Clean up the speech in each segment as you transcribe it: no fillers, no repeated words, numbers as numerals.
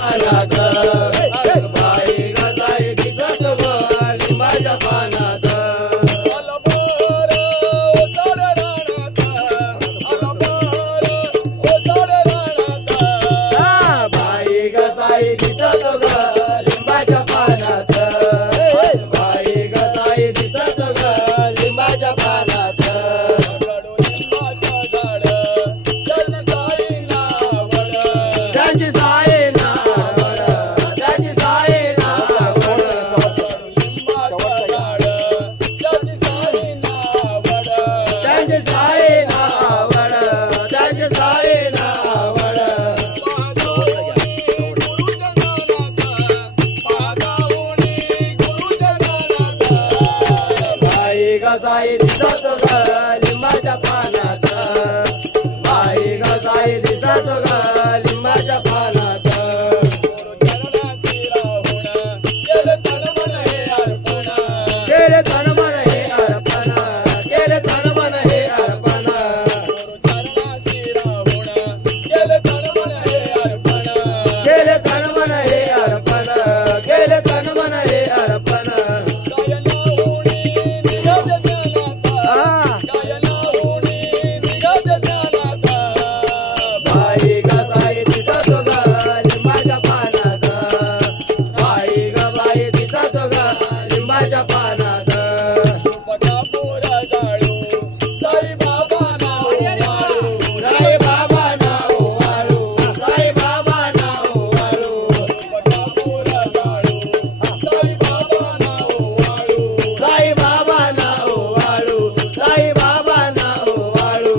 पानात बाई गसाई दिसत ग लिंबाच्या पानात बाई गसाई दिसत ग लिंबाच्या पानात बाई गसाई दिसत ग लिंबाच्या पानात त्यांची साई नावड त्यांची साई नावड त्यांची साई नावड त्यांची साई नावड बाई गसाई दिसत ग लिंबाच्या पानात बाई गसाई दिसत ग लिंबाच्या पानात केले तन मन हे अर्पण केले तन मन हे अर्पण केले तन मन हे अर्पण केले तन मन हे अर्पण बाई गसाई दिसत ग लिंबाच्या पानात बाई ग बाई दिसत ग लिंबाच्या पानात साई बाबा ना ओवाळू साई बाबा ना ओवाळू साई बाबा ना ओवाळू साई बाबा ना ओवाळू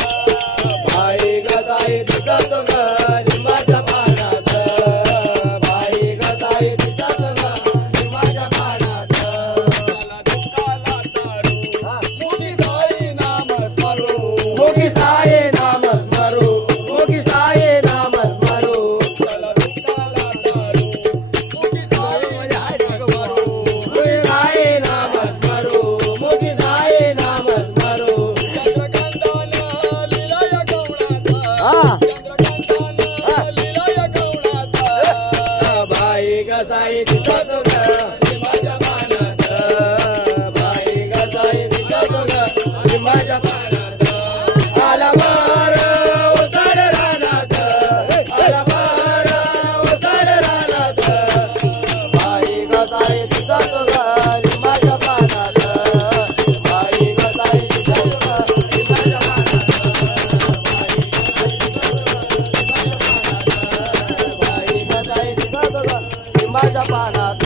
बाई गसाई दिसत ग लिंबाच्या पानात बाई गसाई दिसत ग लिंबाच्या पानात मुगी साई नाम स्मरू मुगी साई नाम स्मरू मुगी साई नाम स्मरू मुगी साई नाम स्मरू मुगी साई नाम स्मरू बाई गसाई दिसत ग लिंबाच्या पानात बाई गसाई दिसत ग लिंबाच्या पानात आला मार उसाड रानात आला मार उसाड रानात बाई गसाई दिसत ग लिंबाच्या पानात बाई गसाई दिसत ग लिंबाच्या पानात बाई गसाई दिसत ग लिंबाच्या पानात